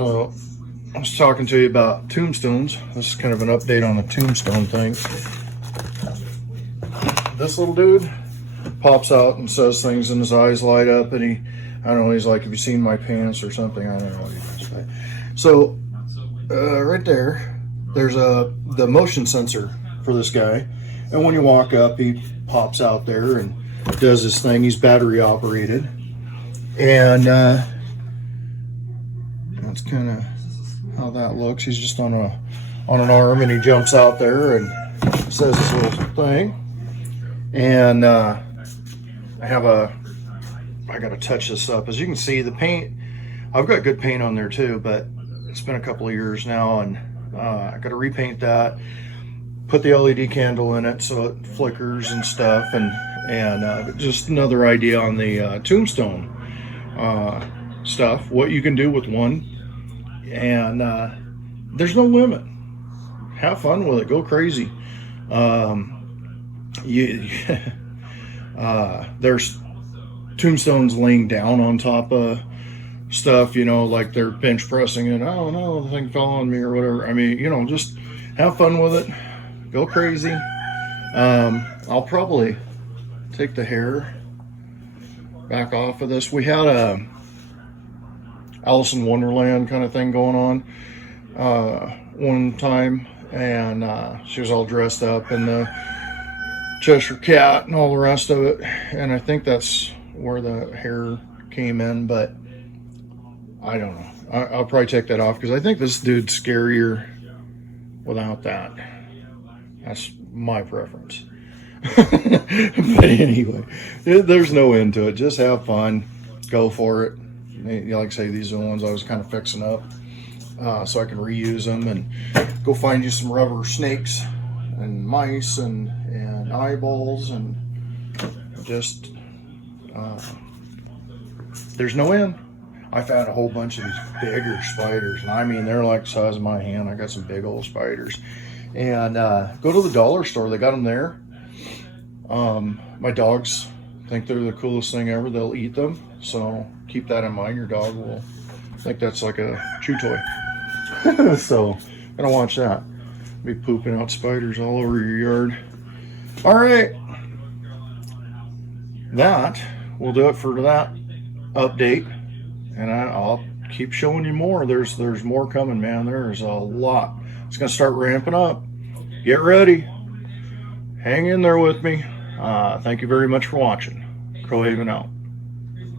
So I was talking to you about tombstones. This is kind of an update on the tombstone thing. This little dude pops out and says things and his eyes light up, and I don't know, he's like, have you seen my pants or something? I don't know what he does. So right there's the motion sensor for this guy, and when you walk up, he pops out there and does his thing. He's battery operated, and that's kind of how that looks. He's just on an arm, and he jumps out there and says this little thing. And I gotta touch this up. As you can see, the paint, I've got good paint on there too, but it's been a couple of years now, and I gotta repaint that, put the LED candle in it so it flickers and stuff, and just another idea on the tombstone stuff, what you can do with one. And there's no limit. Have fun with it. Go crazy. There's tombstones laying down on top of stuff, you know, like they're bench pressing and oh no, the thing fell on me or whatever. I mean, you know, just have fun with it. Go crazy. I'll probably take the hair back off of this. We had a Alice in Wonderland kind of thing going on one time, and she was all dressed up and the Cheshire Cat and all the rest of it, and I think that's where the hair came in, but I don't know. I'll probably take that off because I think this dude's scarier without that. That's my preference. But anyway, there's no end to it. Just have fun. Go for it. Like I say, these are the ones I was kind of fixing up so I can reuse them, and go find you some rubber snakes and mice and eyeballs, and just there's no end. I found a whole bunch of these bigger spiders, and I mean, they're like the size of my hand. I got some big old spiders. And go to the dollar store, they got them there. My dogs think they're the coolest thing ever. They'll eat them, so keep that in mind. Your dog will think that's like a chew toy. So gotta watch that. Be pooping out spiders all over your yard. All right, that will do it for that update, and I'll keep showing you more. There's more coming, man. There's a lot. It's gonna start ramping up. Get ready. Hang in there with me. Thank you very much for watching. CrowHaven out.